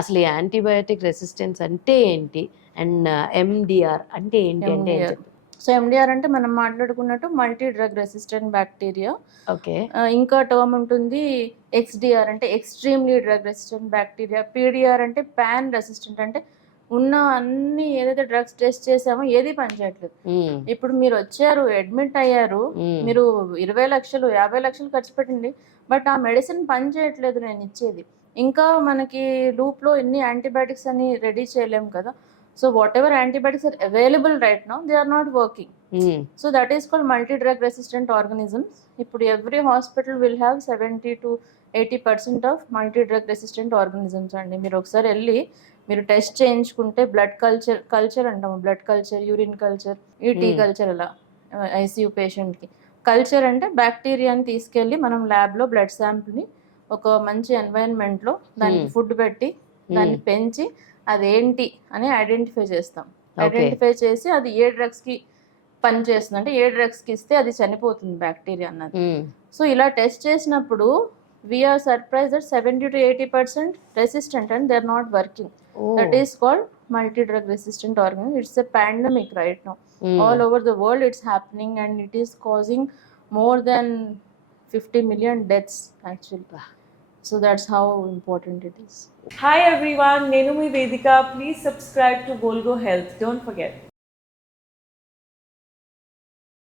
అసలు ఈ antibiotic resistance అంటే ఏంటి? అండ్ ఎండిఆర్ అంటే ఏంటి అంటే ఏం MDR. చెప్పు. సో MDR అంటే మనం మాట్లాడుకున్నట్టు multi drug resistant bacteria. Okay. ఇంకా టర్మ్ ఉంటుంది XDR అంటే extremely drug resistant bacteria. PDR అంటే పాన్ రెసిస్టెంట్ అంటే ఉన్న అన్ని ఏదైతే డ్రగ్స్ టెస్ట్ చేసామో ఏది పనిచేయట్లేదు. ఇప్పుడు మీరు వచ్చారు, అడ్మిట్ అయ్యారు, మీరు 20 లక్షలు 50 లక్షలు ఖర్చు పెట్టండి, బట్ ఆ మెడిసిన్ పని చేయట్లేదు నేను ఇచ్చేది. ఇంకా మనకి లూప్లో ఎన్ని యాంటీబయాటిక్స్ అని రెడీ చేయలేము కదా. So whatever antibiotics are available right now, they are not working. So that is called multi drug resistant organisms. ఇప్పుడు every hospital will have 70 to 80% of multi drug resistant organisms అండి. మీరు ఒకసారి వెళ్ళి మీరు test చేయించుకుంటే blood culture అంటాము, blood culture, urine culture, E T culture అలా ICU పేషెంట్కి. కల్చర్ అంటే బ్యాక్టీరియాని తీసుకెళ్ళి మనం ల్యాబ్లో బ్లడ్ శాంపుల్ని ఒక మంచి ఎన్వైరన్మెంట్లో దానికి ఫుడ్ పెట్టి దాన్ని పెంచి అదేంటి అని ఐడెంటిఫై చేస్తాం. ఐడెంటిఫై చేసి అది ఏ డ్రగ్స్కి పని చేస్తుంది, అంటే ఏ డ్రగ్స్కి ఇస్తే అది చనిపోతుంది బ్యాక్టీరియా అన్నది. సో ఇలా టెస్ట్ చేసినప్పుడు we're surprise that 70 to 80% resistant and they are not working. That is called multi drug resistant organism. It's a pandemic right now. All over the world it's happening and it is causing more than 50 million deaths actually. So that's how important it is. Hi everyone, Nenu mi Vedika. Please subscribe to Volgo Health. Don't forget.